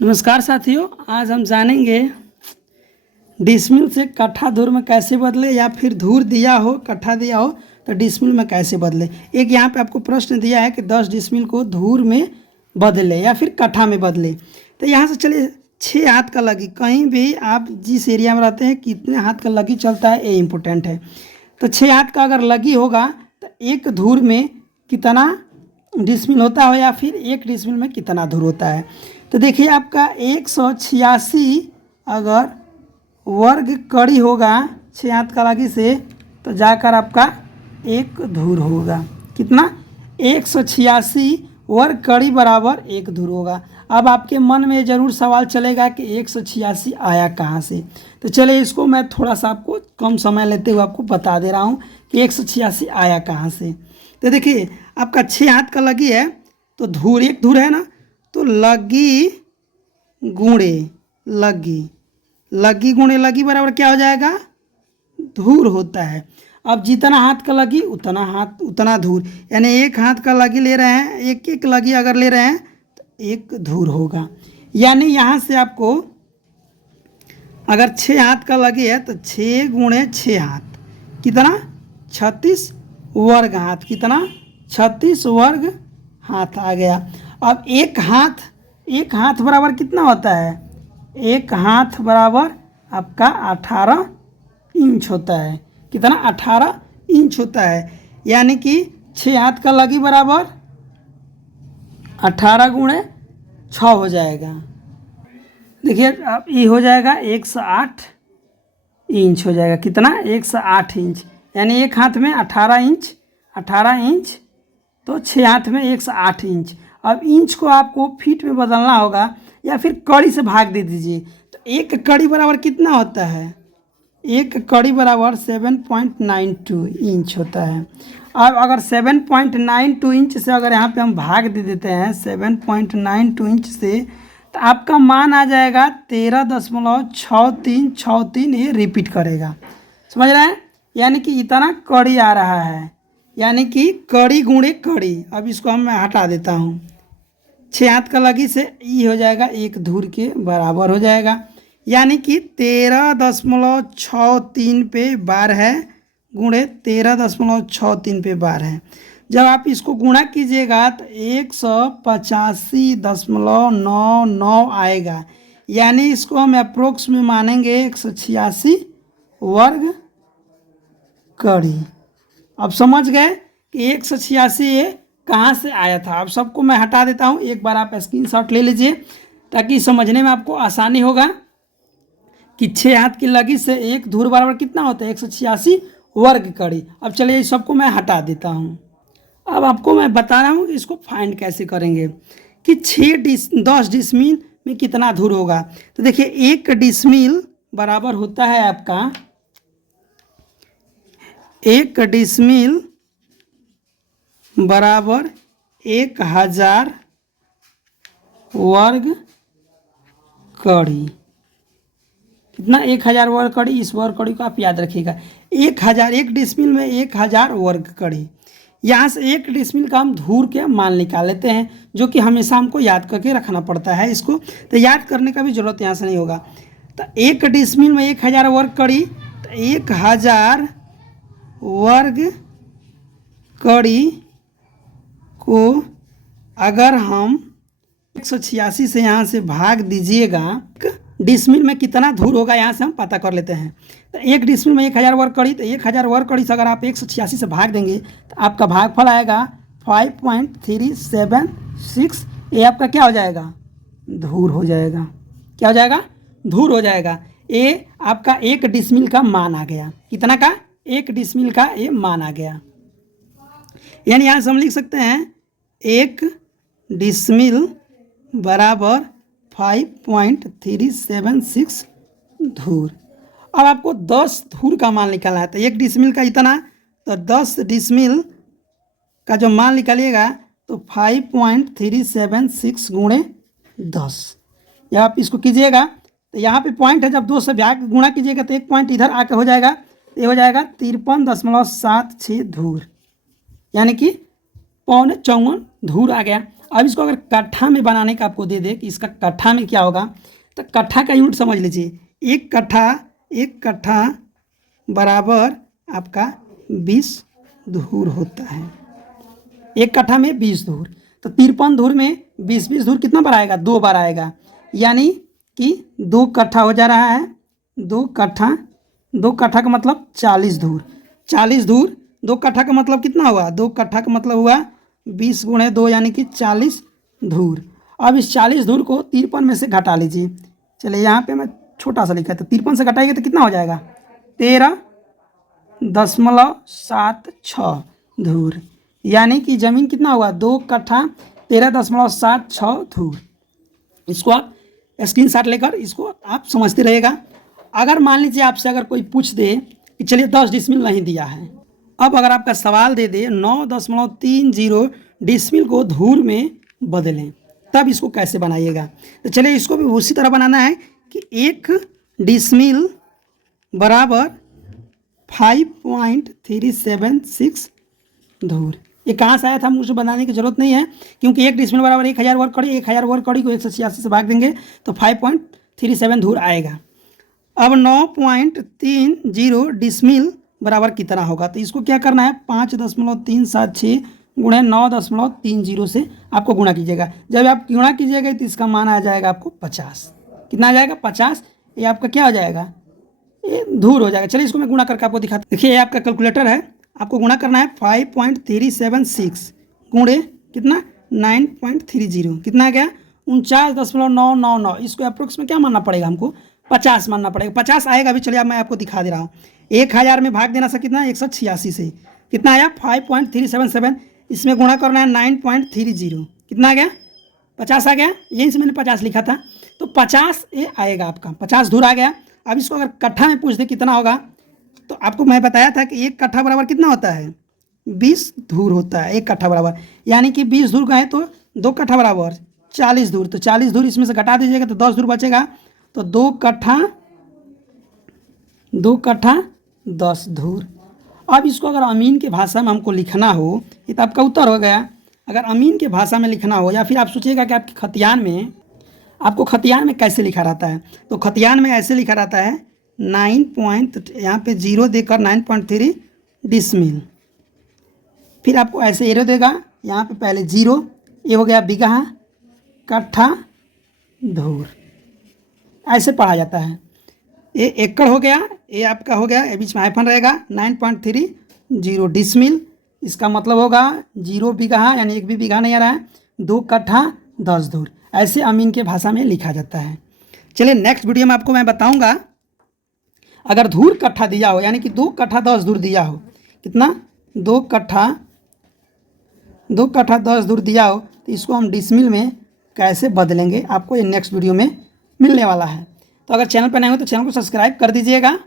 नमस्कार साथियों, आज हम जानेंगे डिसमिल से कट्ठा धूर में कैसे बदले या फिर धूर दिया हो कट्ठा दिया हो तो डिसमिल में कैसे बदले। एक यहाँ पे आपको प्रश्न दिया है कि 10 डिसमिल को धूर में बदले या फिर कट्ठा में बदले। तो यहाँ से चलिए 6 हाथ का लगी, कहीं भी आप जिस एरिया में रहते हैं कितने हाथ का लगी चलता है ये इम्पोर्टेंट है। तो 6 हाथ का अगर लगी होगा तो एक धूर में कितना डिसमिल होता है या फिर एक डिसमिल में कितना धूर होता है। तो देखिए आपका 186 अगर वर्ग कड़ी होगा 6 हाथ का लगी से तो जाकर आपका एक धूर होगा। कितना? 186 वर्ग कड़ी बराबर एक धूर होगा। अब आपके मन में ज़रूर सवाल चलेगा कि 186 आया कहाँ से। तो चलिए इसको मैं थोड़ा सा आपको कम समय लेते हुए आपको बता दे रहा हूँ कि 186 आया कहाँ से। तो देखिए आपका 6 हाथ का लगी है तो धूर एक धूर है ना, तो लगी गुणे लगी गुणे लगी बराबर क्या हो जाएगा? धूर होता है। अब जितना हाथ का लगी उतना धूर, यानी एक हाथ का लगी ले रहे हैं, एक एक लगी अगर ले रहे हैं तो एक धूर होगा। यानी यहाँ से आपको अगर 6 हाथ का लगी है तो 6 गुणे 6 हाथ कितना? 36 वर्ग हाथ। कितना? 36 वर्ग हाथ आ गया। अब एक हाथ बराबर कितना होता है? एक हाथ बराबर आपका 18 इंच होता है। कितना? 18 इंच होता है। यानी कि 6 हाथ का लगी बराबर 18 गुणे 6 हो जाएगा। देखिए अब ये हो जाएगा 108 इंच हो जाएगा। कितना? 108 इंच। यानी एक हाथ में 18 इंच तो 6 हाथ में 108 इंच। अब इंच को आपको फीट में बदलना होगा या फिर कड़ी से भाग दे दीजिए। तो एक कड़ी बराबर कितना होता है? एक कड़ी बराबर 7.92 इंच होता है। अब अगर 7.92 इंच से अगर यहाँ पे हम भाग दे देते हैं 7.92 इंच से तो आपका मान आ जाएगा 13.6363। ये रिपीट करेगा, समझ रहे हैं? यानी कि इतना कड़ी आ रहा है, यानी कि कड़ी गुणे कड़ी। अब इसको हम मैं हटा देता हूँ। 6 हाथ का लगी से ये हो जाएगा एक धूर के बराबर हो जाएगा। यानी कि 13.63 पे 12 है गुणे 13.63 पे 12 है। जब आप इसको गुणा कीजिएगा तो 185.99 आएगा। यानी इसको हम अप्रोक्स में मानेंगे 186 वर्ग कड़ी। अब समझ गए कि 186 ये कहाँ से आया था। अब सबको मैं हटा देता हूँ, एक बार आप स्क्रीनशॉट ले लीजिए ताकि समझने में आपको आसानी होगा कि 6 हाथ की लगी से एक धूर बराबर कितना होता है? 186 वर्ग कड़ी। अब चलिए सबको मैं हटा देता हूँ। अब आपको मैं बता रहा हूँ कि इसको फाइंड कैसे करेंगे कि 10 डिसमिल में कितना धूर होगा। तो देखिए एक डिसमिल बराबर होता है आपका, एक डिसमिल बराबर 1000 वर्ग कड़ी। कितना? 1000 वर्ग कड़ी। इस वर्ग कड़ी को आप याद रखिएगा। 1000 एक डिसमिल में 1000 वर्ग कड़ी। यहाँ से एक डिसमिल का हम धूर के मान निकाल लेते हैं, जो कि हमेशा हमको याद करके रखना पड़ता है। इसको तो याद करने का भी जरूरत यहाँ से नहीं होगा। तो एक डिसमिल में 1000 वर्ग कड़ी, तो 1000 वर्ग कड़ी को अगर हम 186 से यहाँ से भाग दीजिएगा, डिसमिल में कितना धूर होगा यहाँ से हम पता कर लेते हैं। तो एक डिसमिल में 1000 वर्ग कड़ी, तो 1000 वर्ग कड़ी से अगर आप 186 से भाग देंगे तो आपका भागफल आएगा 5.376। ये आपका क्या हो जाएगा? धूर हो जाएगा। क्या हो जाएगा? धूर हो जाएगा। ये आपका एक डिसमिल का मान आ गया। कितना का? एक डिसमिल का ये मान आ गया। यानी यहाँ से हम लिख सकते हैं एक डिसमिल बराबर 5.376 धूर। अब आपको 10 धूर का मान निकालना है। तो एक डिसमिल का इतना, तो 10 डिसमिल का जो मान निकालिएगा तो 5.376 गुणे 10। जब आप इसको कीजिएगा तो यहाँ पे पॉइंट है, जब 2 से भाग गुणा कीजिएगा तो एक पॉइंट इधर आके हो जाएगा। ये हो जाएगा 53.76 धूर, यानी कि 54 धूर आ गया। अब इसको अगर कट्ठा में बनाने का आपको दे दे कि इसका कट्ठा में क्या होगा, तो कट्ठा का यूनिट समझ लीजिए, एक कट्ठा बराबर आपका 20 धूर होता है। एक कट्ठा में 20 धूर, तो 53 धूर में 20 धूर कितना बार आएगा, 2 बार आएगा, यानी कि 2 कट्ठा हो जा रहा है। 2 कट्ठा का मतलब 40 धूर। 40 धूर 2 कट्ठा का मतलब कितना हुआ, 2 कट्ठा का मतलब हुआ 20 गुणे 2 यानी कि 40 धूर। अब इस 40 धूर को 53 में से घटा लीजिए। चलिए यहाँ पे मैं छोटा सा लिखा है, तो 53 से घटाएंगे तो कितना हो जाएगा, 13.76 धूर, यानी कि ज़मीन कितना हुआ, 2 कट्ठा 13.76 धूर। इसको आप स्क्रीनशॉट लेकर इसको आप समझते रहिएगा। अगर मान लीजिए आपसे अगर कोई पूछ दे कि चलिए 10 डिसमिल नहीं दिया है, अब अगर आपका सवाल दे दे 9.30 डिसमिल को धूर में बदलें, तब इसको कैसे बनाइएगा। तो चलिए इसको भी उसी तरह बनाना है कि 1 डिसमिल बराबर 5.376 धूर। ये कहाँ से आया था, मुझे बनाने की जरूरत नहीं है, क्योंकि 1 डिसमिल बराबर 1000 वर्ग कड़ी, 1000 वर्ग कड़ी को 186 से भाग देंगे तो 5.37 धूर आएगा। अब 9.30 डिसमिल बराबर कितना होगा, तो इसको क्या करना है, 5.376 गुणे 9.30 से आपको गुणा कीजिएगा। जब आप गुणा कीजिएगा तो इसका मान आ जाएगा आपको 50। कितना आ जाएगा, 50। ये आपका क्या हो जाएगा, ये धूर हो जाएगा। चलिए इसको मैं गुणा करके आपको दिखाता हूँ। देखिए ये आपका कैलकुलेटर है, आपको गुणा करना है 5.376 गुणे कितना 9.30, कितना आ गया 49.999। इसको अप्रोक्स में क्या मानना पड़ेगा, हमको 50 मानना पड़ेगा। 50 आएगा अभी, चलिए अब मैं आपको दिखा दे रहा हूँ। 1000 में भाग देना से कितना 186 से कितना आया 5.377, इसमें गुणा करना है 9.30, कितना आ गया 50 आ गया। यहीं से मैंने 50 लिखा था, तो 50 ये आएगा आपका, 50 धूर आ गया। अब इसको अगर कट्ठा में पूछ दे कितना होगा, तो आपको मैं बताया था कि 1 कट्ठा बराबर कितना होता है, 20 धूर होता है 1 कट्ठा बराबर, यानी कि 20 धूर का है तो 2 कट्ठा बराबर 40 धूर, तो 40 धूर इसमें से घटा दीजिएगा तो 10 धूर बचेगा, तो 2 कट्ठा 10 धूर। अब इसको अगर अमीन के भाषा में हमको लिखना हो, ये तो आपका उत्तर हो गया। अगर अमीन के भाषा में लिखना हो, या फिर आप सोचिएगा कि आपके खतियान में, आपको खतियान में कैसे लिखा रहता है, तो खतियान में ऐसे लिखा रहता है 9 यहाँ पे 0 देकर 9.3 डिसमिल, फिर आपको ऐसे एरो देगा, यहाँ पे पहले 0, ये हो गया बीघा कट्ठा धूर, ऐसे पढ़ा जाता है। ये एकड़ हो गया, ये आपका हो गया, ये बीच में हाइफन रहेगा 9.30 डिसमिल, इसका मतलब होगा 0 बीघा, यानी 1 भी बीघा नहीं आ रहा है, 2 कट्ठा 10 धूर, ऐसे अमीन के भाषा में लिखा जाता है। चलिए नेक्स्ट वीडियो में आपको मैं बताऊंगा, अगर धूर कट्ठा दिया हो, यानी कि 2 कट्ठा 10 धूर दिया हो, कितना 2 कट्ठा 10 धूर दिया हो, तो इसको हम डिसमिल में कैसे बदलेंगे, आपको ये नेक्स्ट वीडियो में मिलने वाला है। तो अगर चैनल पर नए हो तो चैनल को सब्सक्राइब कर दीजिएगा।